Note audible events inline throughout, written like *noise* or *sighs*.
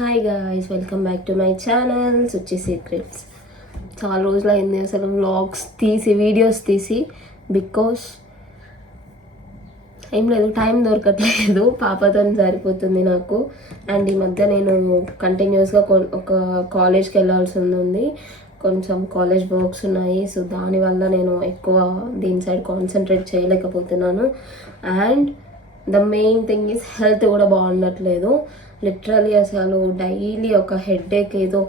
Hi guys welcome back to my channels వచ్చి secrets చాలా రోజులు అయింది అసలు వ్లాగ్స్ తీసి వీడియోస్ తీసి బికాస్ ఏం లేదు టైం దొరకట్లేదు పాపతో సరిపోతుంది నాకు. అండ్ ఈ మధ్య నేను కంటిన్యూస్గా ఒక కాలేజ్కి వెళ్ళాల్సి ఉంది. కొంచెం కాలేజ్ వర్క్స్ ఉన్నాయి. సో దానివల్ల నేను ఎక్కువ దీని సైడ్ కాన్సన్ట్రేట్ చేయలేకపోతున్నాను. And the main thing is health కూడా బాగుండట్లేదు. లిటరలీ అసలు డైలీ ఒక హెడ్ఏక్ ఏదో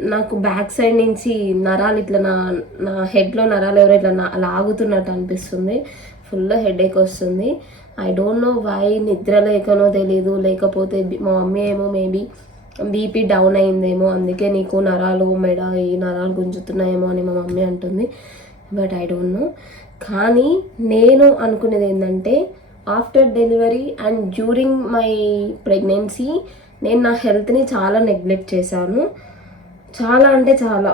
నాకు బ్యాక్ సైడ్ నుంచి నరాలు ఇట్లా నా నా హెడ్లో నరాలు ఎవరో ఇట్లా నా- లాగుతున్నట్టు అనిపిస్తుంది. ఫుల్ హెడేక్ వస్తుంది. ఐ డోంట్ నో వై నిద్ర లేకనో తెలీదు. లేకపోతే మా మమ్మీ ఏమో మేబీ బీపీ డౌన్ అయిందేమో అందుకే నీకు నరాలు మెడ ఈ నరాలు గుంజుతున్నాయేమో అని మా మమ్మీ అంటుంది. But I don't know. కానీ నేను అనుకునేది ఏంటంటే after delivery and during my pregnancy నేను నా హెల్త్ని చాలా నెగ్లెక్ట్ చేశాను. చాలా అంటే చాలా.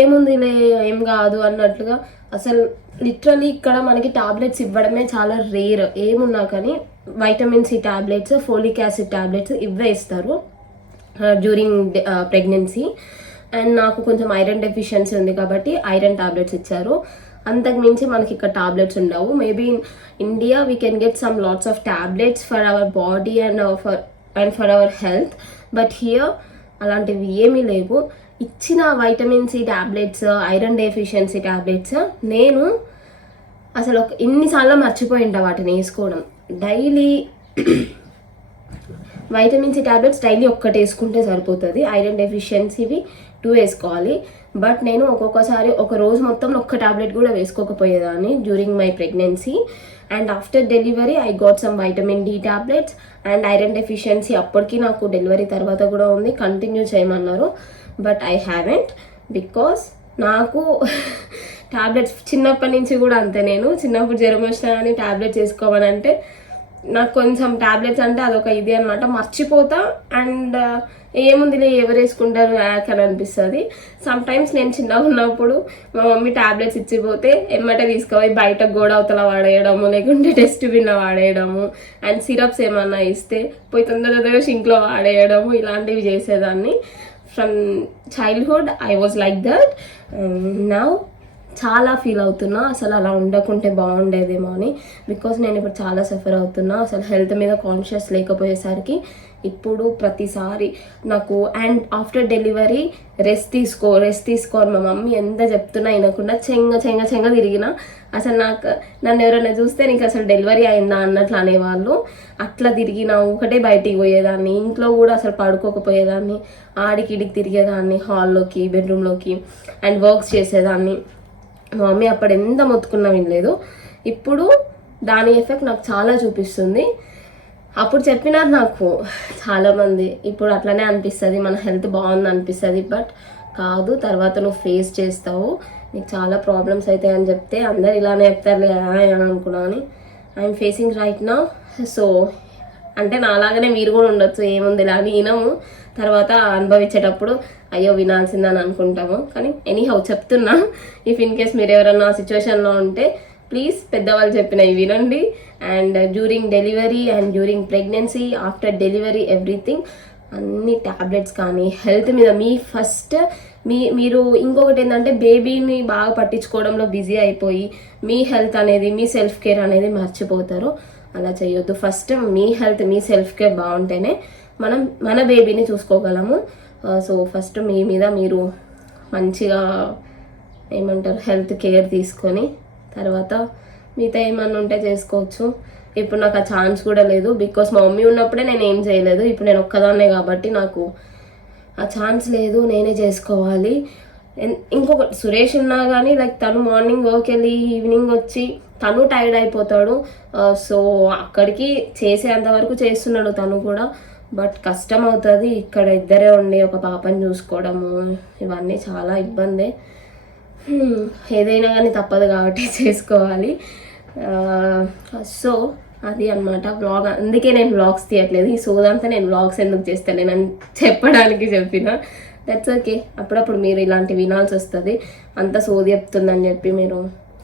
ఏముందిలే ఏం కాదు అన్నట్లుగా అసలు లిటరలీ ఇక్కడ మనకి టాబ్లెట్స్ ఇవ్వడమే చాలా రేర్ ఏమున్నా కానీ vitamin C tablets folic acid tablets ఇవే ఇస్తారు డ్యూరింగ్ ప్రెగ్నెన్సీ అండ్ నాకు కొంచెం ఐరన్ డెఫిషియన్సీ ఉంది కాబట్టి ఐరన్ టాబ్లెట్స్ ఇచ్చారు. అంతకు మించి మనకి ఇక్కడ టాబ్లెట్స్ ఉండవు. Maybe in India we can get some lots of tablets for our body and for and for our health but here అలాంటివి ఏమీ లేవు. ఇచ్చిన vitamin C tablets iron deficiency tablets నేను అసలు ఒక ఇన్నిసార్లు మర్చిపోయింటా వాటిని వేసుకోవడం. Daily vitamin C tablets daily ఒక్కటి వేసుకుంటే సరిపోతుంది. ఐరన్ డెఫిషియన్సీవి టూ వేసుకోవాలి. బట్ నేను ఒక్కొక్కసారి ఒక రోజు మొత్తం ఒక్క టాబ్లెట్ కూడా వేసుకోకపోయేదాన్ని during my pregnancy and after delivery I got some vitamin D tablets and iron deficiency అప్పటికి నాకు డెలివరీ తర్వాత కూడా ఉంది. కంటిన్యూ చేయమన్నారు. బట్ ఐ హ్యావెంట్ బికాస్ నాకు *laughs* టాబ్లెట్స్ చిన్నప్పటి నుంచి కూడా అంతే. నేను చిన్నప్పుడు జ్వరం వచ్చినా కానీ టాబ్లెట్స్ వేసుకోమని అంటే నాకు కొంచెం టాబ్లెట్స్ అంటే అదొక ఇది అనమాట మర్చిపోతా. అండ్ ఏముందిలే ఎవరు వేసుకుంటారు అని అనిపిస్తుంది సమ్ టైమ్స్ నేను చిన్నగా ఉన్నప్పుడు మా మమ్మీ టాబ్లెట్స్ ఇచ్చిపోతే ఎమ్మటే తీసుకుపోయి బయట గోడ అవతల వాడేయడము లేకుంటే డస్ట్ బిన్ వాడేయడము అండ్ సిరప్స్ ఏమన్నా ఇస్తే పోయి తొందర తొందరగా షింక్లో వాడేయడము ఇలాంటివి చేసేదాన్ని. From childhood I was like that now చాలా ఫీల్ అవుతున్నా అసలు అలా ఉండకుంటే బాగుండేదేమో అని. బికాస్ నేను ఇప్పుడు చాలా సఫర్ అవుతున్నా అసలు హెల్త్ మీద కాన్షియస్ లేకపోయేసరికి ఇప్పుడు ప్రతిసారి నాకు అండ్ ఆఫ్టర్ డెలివరీ రెస్ట్ తీసుకో రెస్ట్ తీసుకో అని మా మమ్మీ ఎంత చెప్తున్నా వినకుండా చెంగ చెంగ చెంగ తిరిగిన. అసలు నాకు నన్ను ఎవరైనా చూస్తే నీకు అసలు డెలివరీ అయిందా అన్నట్లు అనేవాళ్ళు. అట్లా తిరిగిన ఒకటే బయటికి పోయేదాన్ని ఇంట్లో కూడా అసలు పడుకోకపోయేదాన్ని ఆడికి ఇడికి తిరిగేదాన్ని హాల్లోకి బెడ్రూమ్లోకి అండ్ వర్క్స్ చేసేదాన్ని. మా మమ్మీ అప్పుడు ఎంత మొత్తుకున్నా వినలేదు. ఇప్పుడు దాని ఎఫెక్ట్ నాకు చాలా చూపిస్తుంది. అప్పుడు చెప్పినారు నాకు చాలామంది. ఇప్పుడు అట్లనే అనిపిస్తుంది మన హెల్త్ బాగుంది అనిపిస్తుంది బట్ కాదు తర్వాత నువ్వు ఫేస్ చేస్తావు నీకు చాలా ప్రాబ్లమ్స్ అవుతాయి అని చెప్తే అందరు ఇలానే చెప్తారులే అని అనుకున్నాను ఐఎమ్ ఫేసింగ్ రైట్ నా సో అంటే నాలాగానే మీరు కూడా ఉండొచ్చు ఏముంది ఇలా అని వినము. తర్వాత అనుభవించేటప్పుడు అయ్యో వినాల్సిందని అనుకుంటాము. కానీ ఎనీహౌ చెప్తున్నా ఇఫ్ ఇన్ కేస్ మీరు ఎవరన్నా ఆ సిచ్యువేషన్లో ఉంటే ప్లీజ్ పెద్దవాళ్ళు చెప్పినవి వినండి. And during delivery and during pregnancy after delivery everything అన్ని ట్యాబ్లెట్స్ కానీ హెల్త్ మీద మీ ఫస్ట్ మీ మీరు ఇంకొకటి ఏంటంటే బేబీని బాగా పట్టించుకోవడంలో బిజీ అయిపోయి మీ హెల్త్ అనేది మీ సెల్ఫ్ కేర్ అనేది మర్చిపోతారు. అలా చేయొద్దు. ఫస్ట్ మీ హెల్త్ మీ సెల్ఫ్ కేర్ బాగుంటేనే మనం మన బేబీని చూసుకోగలము. సో ఫస్ట్ మీ మీద మీరు మంచిగా ఏమంటారు హెల్త్ కేర్ తీసుకొని తర్వాత మిగతా ఏమన్నా ఉంటే చేసుకోవచ్చు. ఇప్పుడు నాకు ఆ ఛాన్స్ కూడా లేదు. బికాస్ మా మమ్మీ ఉన్నప్పుడే నేను ఏం చేయలేదు. ఇప్పుడు నేను ఒక్కదాన్నే కాబట్టి నాకు ఆ ఛాన్స్ లేదు. నేనే చేసుకోవాలి. ఎన్- ఇంకొకటి సురేష్ ఉన్నా కానీ లైక్ తను మార్నింగ్ వర్క్ వెళ్ళి ఈవినింగ్ వచ్చి తను టైర్డ్ అయిపోతాడు. సో అక్కడికి చేసేంత వరకు చేస్తున్నాడు తను కూడా. బట్ కష్టం అవుతుంది ఇక్కడ ఇద్దరే ఉండి ఒక పాపని చూసుకోవడము ఇవన్నీ చాలా ఇబ్బందే. ఏదైనా కానీ తప్పదు కాబట్టి *laughs* చేసుకోవాలి. సో అది అన్నమాట వ్లాగ్ అందుకే నేను వ్లాగ్స్ తీయట్లేదు. ఈ సోదంతా నేను వ్లాగ్స్ ఎందుకు చేస్తాను నేను చెప్పడానికి చెప్పిన. దట్స్ ఓకే అప్పుడప్పుడు మీరు ఇలాంటి వినాల్సి వస్తుంది. అంత సోది చెప్తుందని చెప్పి మీరు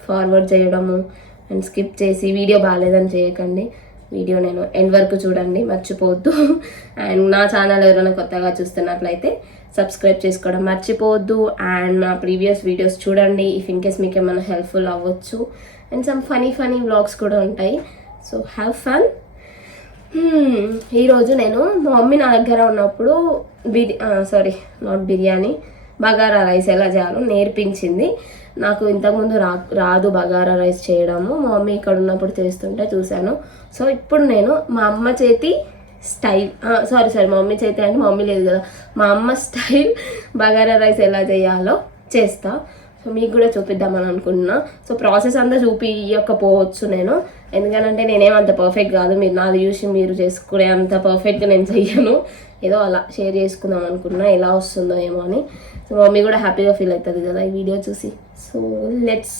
ఫార్వర్డ్ చేయడము అండ్ స్కిప్ చేసి వీడియో బాగాలేదని చేయకండి. వీడియో నేను ఎండ్ వరకు చూడండి. మర్చిపోవద్దు. *laughs* అండ్ నా ఛానల్ ఎవరైనా కొత్తగా చూస్తున్నట్లయితే సబ్స్క్రైబ్ చేసుకోవడం మర్చిపోవద్దు. అండ్ నా ప్రీవియస్ వీడియోస్ చూడండి. ఇఫ్ ఇన్ కేస్ మీకు ఏమైనా హెల్ప్ఫుల్ అవ్వచ్చు. And some funny funny vlogs కూడా ఉంటాయి. సో హ్యావ్ ఫన్ ఈరోజు నేను మా మమ్మీ నా దగ్గర ఉన్నప్పుడు బిర్యా sorry not biryani. Bagara rice ఎలా చేయాలో నేర్పించింది. నాకు ఇంతకుముందు రా రాదు బగారా రైస్ చేయడము. మా మమ్మీ ఇక్కడ ఉన్నప్పుడు చేస్తుంటే చూశాను. సో ఇప్పుడు నేను మా అమ్మ చేతి స్టైల్. సారీ సారీ మా మమ్మీ చేతి అంటే మా మమ్మీ లేదు కదా. మా అమ్మ స్టైల్ బగారా రైస్ ఎలా చేయాలో చేస్తా. సో మీకు కూడా చూపిద్దామని అనుకుంటున్నా. సో ప్రాసెస్ అంతా చూపించకపోవచ్చు నేను. ఎందుకంటే నేనేం అంత పర్ఫెక్ట్ కాదు. మీరు నాది చూసి మీరు చేసుకునే అంత పర్ఫెక్ట్గా నేను చెయ్యను. ఏదో అలా షేర్ చేసుకుందాం అనుకున్నా. ఎలా వస్తుందో ఏమో అని. సో మమ్మీ కూడా హ్యాపీగా ఫీల్ అవుతుంది కదా ఈ వీడియో చూసి. So let's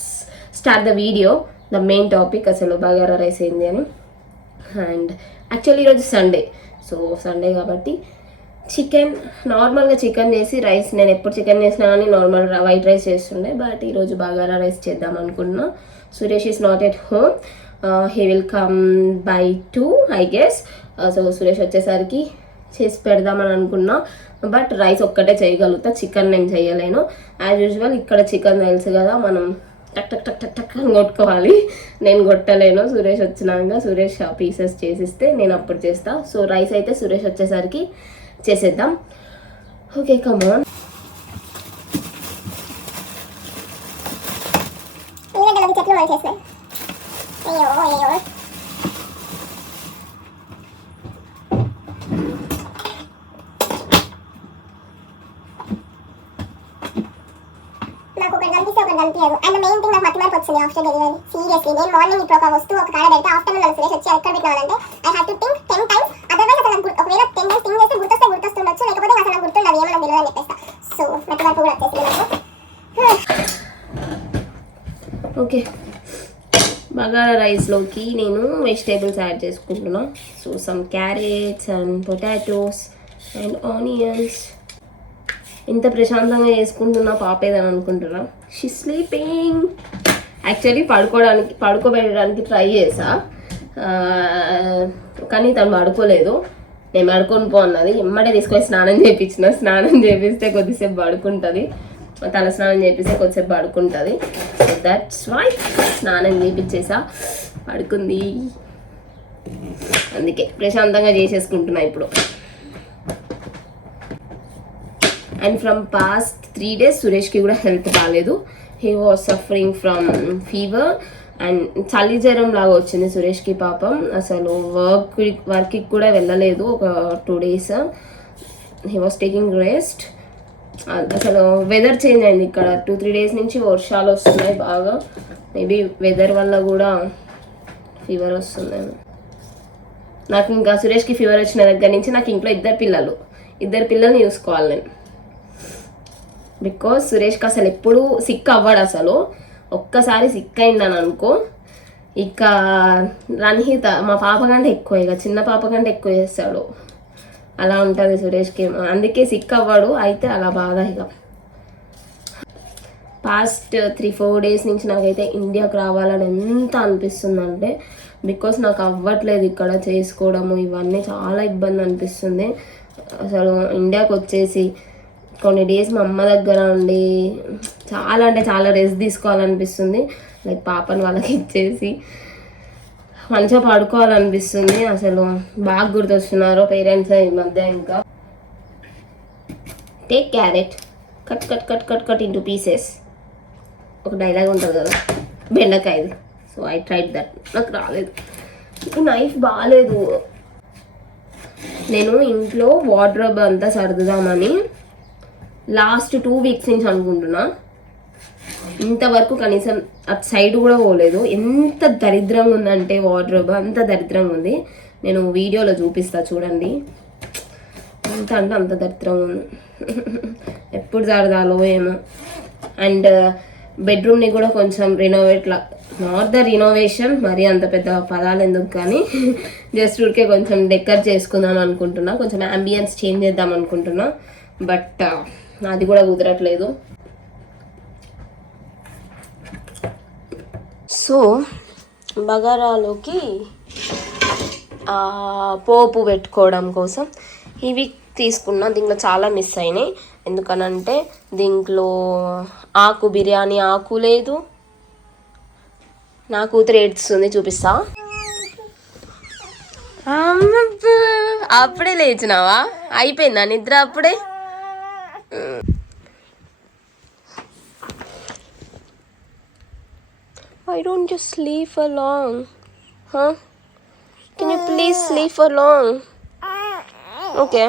start the video the main topic అసలు బగారా రైస్ ఏంది అని. అండ్ యాక్చువల్లీ ఈరోజు సండే సో సండే కాబట్టి చికెన్ నార్మల్గా చికెన్ చేసి రైస్ నేను ఎప్పుడు చికెన్ చేసినా కానీ నార్మల్ వైట్ రైస్ చేస్తుండే బట్ ఈరోజు బగారా రైస్ చేద్దాం అనుకున్నా. Suresh is not at home he will come by two I guess so Suresh వచ్చేసరికి చేసి పెడదామని అనుకున్నా బట్ రైస్ ఒక్కటే చేయగలుగుతా చికెన్ నేను చేయలేను. యాజ్ యూజువల్ ఇక్కడ చికెన్ తెలుసు కదా మనం టక్ టక్ టక్ టక్ టక్ అని కొట్టుకోవాలి. నేను కొట్టలేను. సురేష్ వచ్చినాక సురేష్ పీసెస్ చేసిస్తే నేను అప్పుడు చేస్తా. సో రైస్ అయితే సురేష్ వచ్చేసరికి చేసేద్దాం. ఓకే కమాన్ అయ్యో అయ్యో నాకు ఒకటి కనిపిస్తే ఒకటి కనిపించదు అండ్ మెయిన్ థింగ్ నాకు మతి మార్పు వచ్చింది ఆఫ్టర్ డెలివరీ సీరియస్లీ నేను మార్నింగ్ ఇప్పుడు ఒక వస్తువు ఒక కాడ పెడితే ఆఫ్టర్నూన్ నన్ను సురేష్ వచ్చి ఎక్కడ పెట్టినానంటే I have to think ten times otherwise అసలు నాకు గుర్తు- ఒకవేళ టెన్ టైమ్స్ థింక్ చేస్తే గుర్తొస్తే గుర్తొస్తుండొచ్చు లేకపోతే అసలు నాకు గుర్తుండదు ఏమో నాకు తెలియదు అని చెప్పేస్తా. సో మతి మార్పు కూడా వచ్చేసింది నాకు. *sighs* ఓకే బగారా రైస్లోకి నేను వెజిటేబుల్స్ యాడ్ చేసుకుంటున్నా. So some carrots and potatoes and onions ఇంత ప్రశాంతంగా చేసుకుంటున్నా పాపేదని అనుకుంటున్నా. షీ స్లీపింగ్ యాక్చువల్లీ పడుకోవడానికి పడుకోబెట్టడానికి ట్రై చేసా. కానీ తను పడుకోలేదు. నేను పడుకొని పో అన్నది. ఎమ్మడే తీసుకొని స్నానం చేయించిన స్నానం చేపిస్తే కొద్దిసేపు పడుకుంటుంది. తల స్నానం చేపిస్తే కొద్దిసేపు పడుకుంటుంది. సో దట్స్ వై స్నానం చేపించేసా. పడుకుంది. అందుకే ప్రశాంతంగా చేసేసుకుంటున్నా ఇప్పుడు. And from past three days సురేష్కి కూడా హెల్త్ బాగాలేదు he was suffering from fever and చలి జ్వరం లాగా వచ్చింది సురేష్కి పాపం. అసలు వర్క్ వర్క్కి కూడా వెళ్ళలేదు ఒక two days he was taking rest అసలు వెదర్ చేంజ్ అయింది ఇక్కడ. టూ త్రీ డేస్ నుంచి వర్షాలు వస్తున్నాయి బాగా. మేబీ వెదర్ వల్ల కూడా ఫీవర్ వస్తుందేమో నాకు ఇంకా సురేష్కి ఫీవర్ వచ్చిన దగ్గర నుంచి నాకు ఇంట్లో ఇద్దరు పిల్లలు. ఇద్దరు పిల్లల్ని చూసుకోవాలి నేను. బికాస్ సురేష్కి అసలు ఎప్పుడు సిక్ అవ్వడు అసలు. ఒక్కసారి సిక్ అయిందని అనుకో ఇక రన్హిత మా పాప కంటే ఎక్కువ ఇక చిన్న పాప కంటే ఎక్కువ చేస్తాడు. అలా ఉంటుంది సురేష్కి అందుకే సిక్ అవ్వడు అయితే అలా బాధ ఇక. పాస్ట్ త్రీ ఫోర్ డేస్ నుంచి నాకైతే ఇండియాకి రావాలని ఎంత అనిపిస్తుందంటే బికాస్ నాకు అవ్వట్లేదు ఇక్కడ చేసుకోవడము ఇవన్నీ చాలా ఇబ్బంది అనిపిస్తుంది. అసలు ఇండియాకి వచ్చేసి కొన్ని డేస్ మా అమ్మ దగ్గర ఉండి చాలా అంటే చాలా రెస్ట్ తీసుకోవాలనిపిస్తుంది. లైక్ పాపని వాళ్ళకి ఇచ్చేసి మంచిగా పడుకోవాలనిపిస్తుంది. అసలు బాగా గుర్తొస్తున్నారు పేరెంట్స్ ఈ మధ్య ఇంకా. Take carrot cut cut cut cut cut into pieces ఒక డైలాగ్ ఉంటుంది కదా బెండకాయది. సో ఐ ట్రైడ్ దట్ నాకు రాలేదు. ఈ నైఫ్ బాగాలేదు. నేను ఇంట్లో వార్డ్రోబ్ అంతా సర్దుదామని లాస్ట్ టూ వీక్స్ నుంచి అనుకుంటున్నా. ఇంతవరకు కనీసం అటు సైడ్ కూడా పోలేదు. ఎంత దరిద్రంగా ఉందంటే వార్డ్రోబ్ అంత దరిద్రంగా ఉంది. నేను వీడియోలో చూపిస్తా చూడండి. ఎంత అంటే అంత దరిద్రంగా ఉంది. ఎప్పుడు జరదాలో ఏమో. అండ్ బెడ్రూమ్ని కూడా కొంచెం రినోవేట్ లా నాట్ ద రినోవేషన్ మరి అంత పెద్ద పదాలు ఎందుకు కానీ జస్ట్ ఊరికే కొంచెం డెకర్ చేసుకుందాం అనుకుంటున్నా. కొంచెం అంబియన్స్ చేంజ్ చేద్దాం అనుకుంటున్నా. బట్ అది కూడా కుదరట్లేదు. సో బగారాలోకి పోపు పెట్టుకోవడం కోసం ఇవి తీసుకున్న దీంట్లో చాలా మిస్ అయినాయి. ఎందుకనంటే దీంట్లో ఆకు బిర్యానీ ఆకు లేదు. నా కూతురు ఏడుస్తుంది చూపిస్తా. అప్పుడే లేచినావా? అయిపోయిందా నిద్ర అప్పుడే? Don't just sleep for long huh? You please sleep for long okay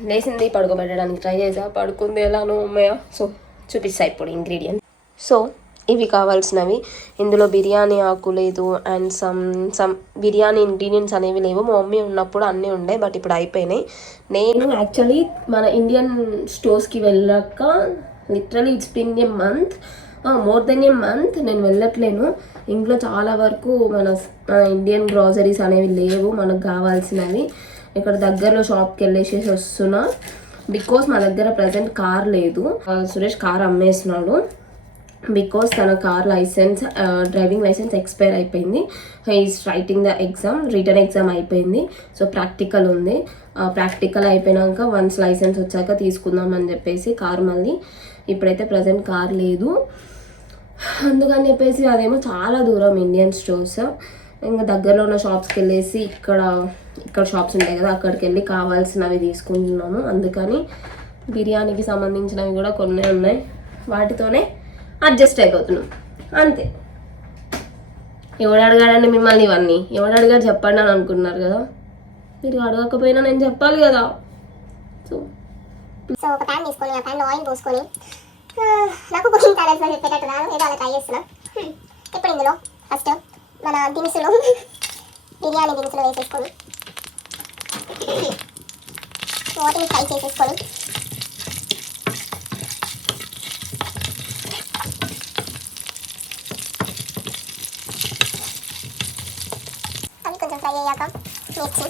లేచింది పడుకోబెట్టడానికి ట్రై చేసా. పడుకుంది ఎలానో అమ్మయ్య. సో చూపిస్తా ఇప్పుడు ఇంగ్రీడియంట్ సో ఇవి కావాల్సినవి. ఇందులో బిర్యానీ ఆకు లేదు and some some biryani ingredients అనేవి లేవు. మా మమ్మీ ఉన్నప్పుడు అన్నీ ఉండే బట్ ఇప్పుడు అయిపోయినాయి. నేను యాక్చువల్లీ మన ఇండియన్ స్టోర్స్కి వెళ్ళాక literally it's been a month more than a month నేను వెళ్ళట్లేను. ఇంట్లో చాలా వరకు మన ఇండియన్ గ్రాసరీస్ అనేవి లేవు మనకు కావాల్సినవి. ఇక్కడ దగ్గరలో షాప్కి వెళ్ళేసేసి వస్తున్నా. బికాస్ మా దగ్గర ప్రజెంట్ కార్ లేదు. సురేష్ కార్ అమ్మేస్తున్నాడు. బికాస్ తన car license driving license expire అయిపోయింది. Is writing the exam written exam అయిపోయింది. సో ప్రాక్టికల్ ఉంది. ప్రాక్టికల్ అయిపోయినాక వన్స్ లైసెన్స్ వచ్చాక తీసుకుందాం అని చెప్పేసి కార్ మళ్ళీ ఇప్పుడైతే ప్రజెంట్ కార్ లేదు. అందుకని చెప్పేసి అదేమో చాలా దూరం ఇండియన్ స్టోర్స్ ఇంకా దగ్గరలో ఉన్న షాప్స్కి వెళ్ళేసి ఇక్కడ ఇక్కడ షాప్స్ ఉంటాయి కదా అక్కడికి వెళ్ళి కావాల్సినవి తీసుకుంటున్నాము. అందుకని బిర్యానీకి సంబంధించినవి కూడా కొన్ని ఉన్నాయి. వాటితోనే అడ్జస్ట్ అయిపోతున్నాం. అంతే. ఎవడు అడగాడండి మిమ్మల్ని ఇవన్నీ? ఎవడు అడిగాడు చెప్పండి అని అనుకున్నారు కదా? మీరు అడగకపోయినా నేను చెప్పాలి కదా. సో సో ఒక ప్యాన్ తీసుకొని ఆ ప్యాన్లో ఆయిల్ పోసుకొని నాకు కుకింగ్ టాలెంట్స్ అని చెప్పేటట్టు రాదు ఏదో అలా ట్రై చేస్తున్నా. ఇప్పుడు ఇందులో ఫస్ట్ మన దినుసులు బిర్యానీ దినుసులు వేసేసుకొని వాటిని ఫ్రై చేసేసుకొని అవి కొంచెం ఫ్రై అయ్యాక మిర్చి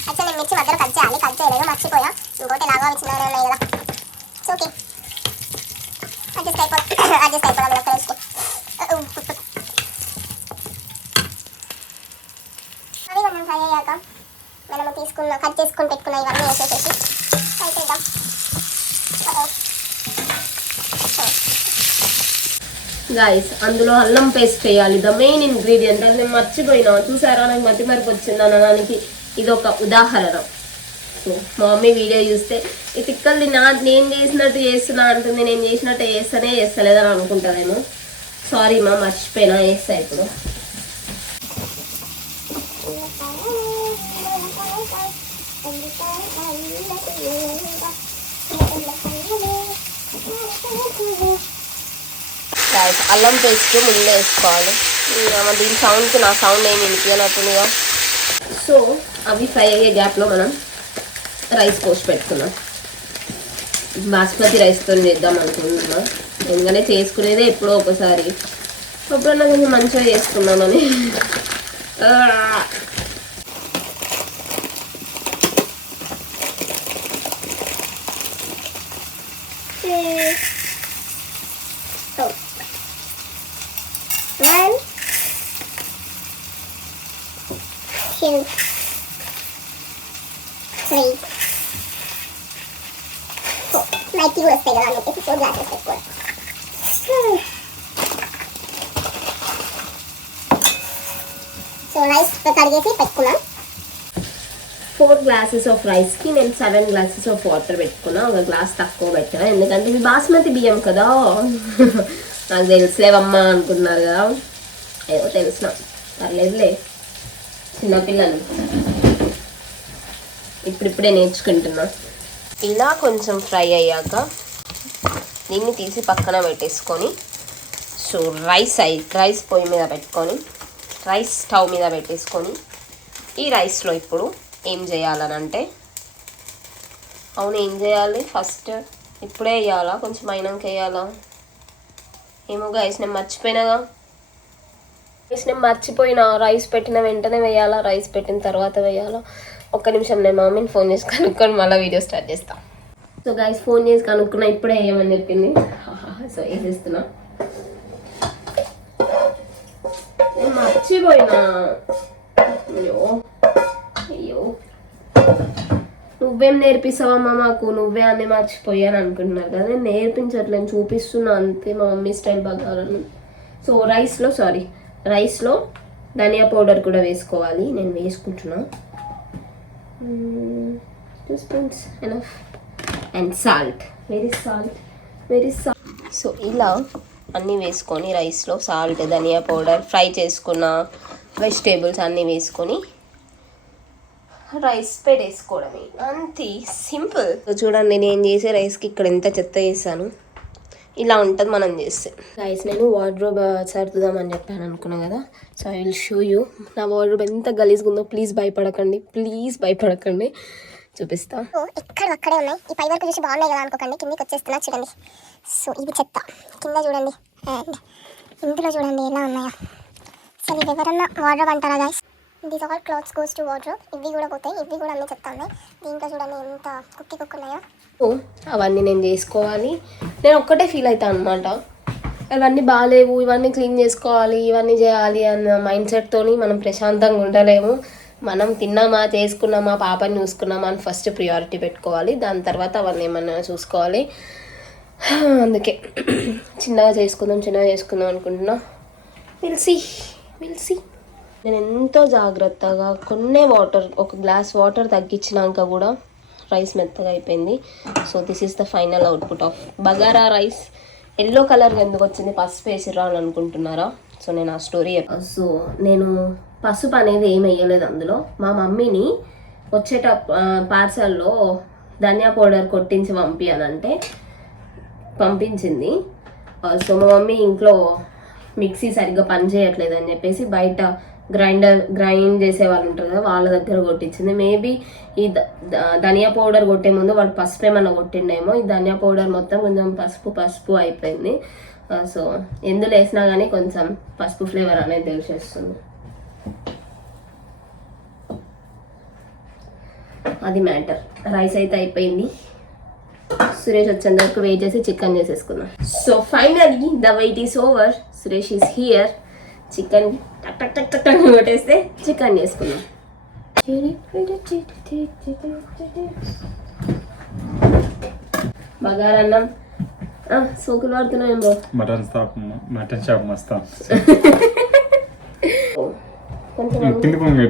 యాక్చువల్లీ నేను మిర్చి మధ్యలో కట్ చేయాలి కట్ చేయలేదు మర్చిపోయా ఇంకోటి ఎలాగో అవి చిన్నగానే ఉన్నాయి కదా ఇట్స్ ఓకే అడ్జస్ట్ అయిపో అడ్జస్ట్ అయిపోదాం ఒక్క రోజుకి అవి కొంచెం ఫ్రై అయ్యాక మనము తీసుకున్న కట్ చేసుకుని పెట్టుకున్న ఇవన్నీ వేసేసేసి ఫ్రై చేద్దాం Uh-oh. గాయస్ అందులో అల్లం పేస్ట్ చేయాలి. ద మెయిన్ ఇంగ్రీడియంట్ అది నేను మర్చిపోయినా. చూసారా? నాకు మతి మరపు వచ్చింది అనడానికి ఇది ఒక ఉదాహరణ. సో మా మమ్మీ వీడియో చూస్తే ఈ తిక్కల్ని నా నేను చేసినట్టు చేస్తున్నా అంటుంది. నేను చేసినట్టు చేస్తానే చేస్తలేదని అనుకుంటానేమో సారీ మా మర్చిపోయినా. వేస్తా ఇప్పుడు. గాయస్ అల్లం పేస్ట్ ముందే వేసుకోవాలి. ఇంకా దీని సౌండ్కి నా సౌండ్ ఏమి వినిపించినట్టుందిగా. సో అవి ఫ్రై అయ్యే గ్యాప్లో మనం రైస్ పోసి పెట్టుకున్నాం. బాస్మతి రైస్తో చేద్దాం అనుకుంటున్నాం. ఎందుకంటే చేసుకునేదే ఎప్పుడో ఒకసారి. ఎప్పుడన్నా కొంచెం మంచిగా చేసుకున్నానని ఆ. So, one, two, three, four. నైట్కి కూడా వస్తాయి కదా అని చెప్పేసి ఫోర్ గ్లాసెస్ పెట్టుకోవాలి సో రైస్ కడిగేసి పెట్టుకున్నాం. ఫోర్ గ్లాసెస్ ఆఫ్ రైస్కి నేను సెవెన్ గ్లాసెస్ ఆఫ్ వాటర్ పెట్టుకున్నా. ఒక గ్లాస్ తక్కువ పెట్టినా. ఎందుకంటే ఇది బాస్మతి బియ్యం కదా. నాకు తెలుసులేవమ్మా అనుకున్నారు కదా. ఏదో తెలుసిన. పర్లేదులే. చిన్నపిల్లలు ఇప్పుడిప్పుడే నేర్చుకుంటున్నా. ఇలా కొంచెం ఫ్రై అయ్యాక దీన్ని తీసి పక్కన పెట్టేసుకొని సో రైస్ అయి రైస్ పొయ్యి మీద పెట్టుకొని రైస్ స్టవ్ మీద పెట్టేసుకొని ఈ రైస్లో ఇప్పుడు ఏం చేయాలని అంటే అవును ఏం చేయాలి? ఫస్ట్ ఇప్పుడే వేయాలా? కొంచెం అయినాక వేయాలా? ఏమో గైస్ నేను మర్చిపోయినాగా గైస్ నేను మర్చిపోయినా. రైస్ పెట్టిన వెంటనే వేయాలా? రైస్ పెట్టిన తర్వాత వేయాలా? ఒక్క నిమిషం నేను మమ్మీని ఫోన్ చేసి కనుక్కొని మళ్ళీ వీడియో స్టార్ట్ చేస్తాను సో గైస్ ఫోన్ చేసి కనుక్కున్నా ఇప్పుడే వేయమని చెప్పింది? *laughs* సో వేసేస్తున్నా మర్చిపోయినా అయ్యో నువ్వేం నేర్పిస్తావమ్మా మాకు నువ్వే అన్ని మర్చిపోయాను అనుకుంటున్నారు కదా నేను నేర్పించట్లేదు చూపిస్తున్నా అంతే మా మమ్మీ స్టైల్ బగారాను సో రైస్లో సారీ రైస్లో ధనియా పౌడర్ కూడా వేసుకోవాలి నేను వేసుకుంటున్నా. Two spoons enough and salt very salt very salt so ఇలా అన్నీ వేసుకొని రైస్లో సాల్ట్ ధనియా పౌడర్ ఫ్రై చేసుకున్న వెజిటేబుల్స్ అన్నీ వేసుకొని రైస్ పెట్టేసుకోవడమే. అంతే సింపుల్. చూడండి నేను చేసే రైస్కి ఇక్కడ ఎంత చెత్త వేసాను ఇలా ఉంటుంది మనం చేస్తే. రైస్ నేను వార్డ్రోబ్ uh, సర్దుదామని చెప్పాను అనుకున్నా కదా. So I will show you నా వార్డ్రోబ్ ఎంత గలీజ్గా ఉందో ప్లీజ్ భయపడకండి. ప్లీజ్ భయపడకండి. చూపిస్తా. సో ఎక్కడ అక్కడే ఉన్నాయి. ఈ పై వరకు చూసి బాగున్నాయి కదా అనుకోకండి. కిందికి వచ్చేస్తున్నా చూడండి. సో ఇవి చెత్త. కింద చూడండి. అండ్ ఇందులో చూడండి ఎలా ఉన్నాయో. అసలు ఇవి ఎవరన్నా వార్డ్రోబ్ అంటారా guys these all clothes goes to wardrobe ఇవి కూడా పోతాయి. ఇవి కూడా అన్ని చెత్త ఉన్నాయి. దీంట్లో చూడండి ఎంత కుక్కి కుక్కు ఉన్నాయో. అవన్నీ నేను చేసుకోవాలి. నేను ఒక్కటే ఫీల్ అవుతాను అనమాట ఇవన్నీ బాగాలేవు. ఇవన్నీ క్లీన్ చేసుకోవాలి. ఇవన్నీ చేయాలి అన్న మైండ్ సెట్తోని మనం ప్రశాంతంగా ఉండలేము. మనం తిన్నామా చేసుకున్నామా పాపని చూసుకున్నామా అని ఫస్ట్ ప్రియారిటీ పెట్టుకోవాలి. దాని తర్వాత అవన్నీ ఏమన్నా చూసుకోవాలి. అందుకే చిన్నగా చేసుకుందాం చిన్నగా చేసుకుందాం అనుకుంటున్నా. విల్సి విల్సి నేను ఎంతో జాగ్రత్తగా కొన్నే వాటర్ ఒక గ్లాస్ వాటర్ తగ్గించినాక కూడా రైస్ మెత్తగా అయిపోయింది. So this is the final output of bagara rice yellow colour ఎందుకు వచ్చింది? పసుపు వేసిరా అని అనుకుంటున్నారా? సో నేను ఆ స్టోరీ సో నేను పసుపు అనేది ఏం వేయలేదు అందులో. మా మమ్మీని వచ్చేట పార్సల్లో ధనియా పౌడర్ కొట్టించి పంపించాలంటే పంపించింది. సో మా మమ్మీ ఇంట్లో మిక్సీ సరిగ్గా పని చేయట్లేదు అని చెప్పేసి బయట గ్రైండర్ గ్రైండ్ చేసే వాళ్ళు ఉంటారు కదా వాళ్ళ దగ్గర కొట్టించింది. మేబీ ఈ ద- ధనియా పౌడర్ కొట్టే ముందు వాళ్ళు పసుపు ఏమన్నా కొట్టిండేమో. ఈ ధనియా పౌడర్ మొత్తం కొంచెం పసుపు పసుపు అయిపోయింది. సో ఎందులో వేసినా కానీ కొంచెం పసుపు ఫ్లేవర్ అనేది తెలిసేస్తుంది అది మ్యాటర్. రైస్ అయితే అయిపోయింది. సురేష్ వచ్చేంత వరకు వెయిట్ చేసి చికెన్ చేసేసుకుందాం. So finally the wait is over Suresh is here chicken టక్ టక్ టక్ టక్ టక్ కొట్టేస్తే చికెన్ చేసుకుందాం. బగారన్నం సోకులు వాడుతున్నాం ఏం bro mutton shop mutton shop మస్తా. కొంచెం కింది పొంగి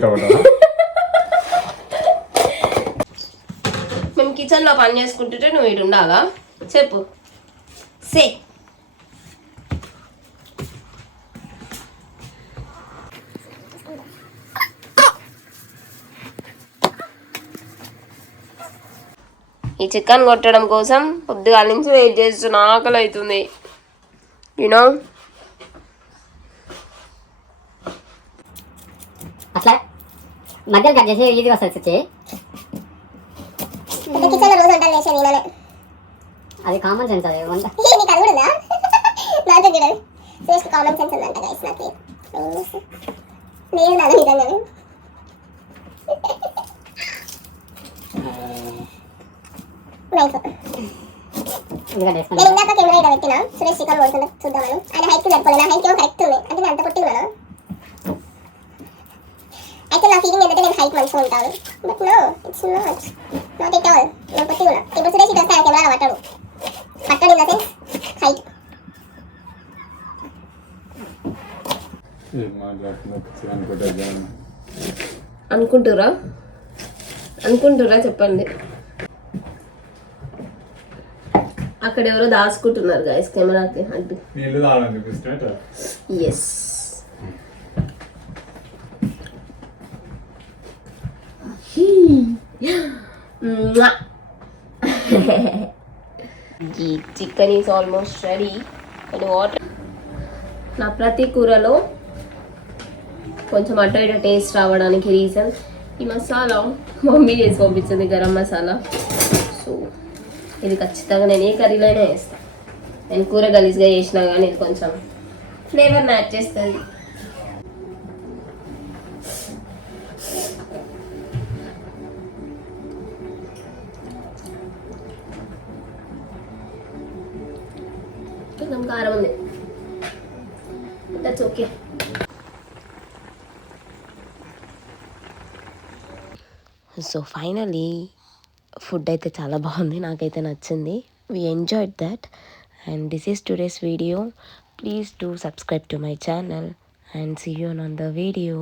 మేము కిచెన్లో పని చేసుకుంటుంటే నువ్వు ఇటు ఉండాలా? చెప్పు. సే. ఈ చికెన్ కొట్టడం కోసం పొద్దుగాల నుంచి వెయిట్ చేస్తున్నా. ఆకలి అవుతుంది యూనో అట్లా? మధ్యలో కట్ చేసి ఈజీగా వస్తుంది వచ్చి అది కామన్ సెన్స్ అది వంట. నీకు కామన్ సెన్స్ ఉందంట గైస్ నాకు. నిజంగానే. నేను ఇందాక కెమెరా ఇక్కడ పెట్టిన. సురేష్ చూద్దామని. ఆయన సరిపోలేదు? నా హైట్ ఏమో కరెక్ట్ ఉంది. అంటే నేను అంత పొట్టి ఉన్నాను? అయితే నా ఫీలింగ్ ఏంటంటే నేను హైట్ మంచిగా ఉంటాను. But no it's not not at all నేను పొట్టి ఉన్నా. ఇప్పుడు సురేష్ ఇటు వస్తే కెమెరా పట్టాడు. పట్టాడు ఇన్ ద సెన్స్ హైట్ అనుకుంటురా అనుకుంటురా చెప్పండి. అక్కడ ఎవరో దాచుకుంటున్నారు గాయస్ కెమెరాకి అడ్డు ఎస్ ఈ చికెన్ ఈస్ ఆల్మోస్ట్ రెడీ కానీ వాటర్ నా ప్రతి కూరలో కొంచెం అటు ఇటు టేస్ట్ రావడానికి రీజన్ ఈ మసాలా మమ్మీ చేసి పంపించింది గరం మసాలా. సో ఇది ఖచ్చితంగా నేను ఏ కర్రీలోనే వేస్తాను నేను కూర గలీజ్గా చేసినా కానీ ఇది కొంచెం ఫ్లేవర్ మ్యాచ్ చేస్తుంది. కొంచెం కారం ఉంది. That's okay so finally food అయితే చాలా బాగుంది నాకైతే నచ్చింది. We enjoyed that and this is today's video please do subscribe to my channel and see you on the video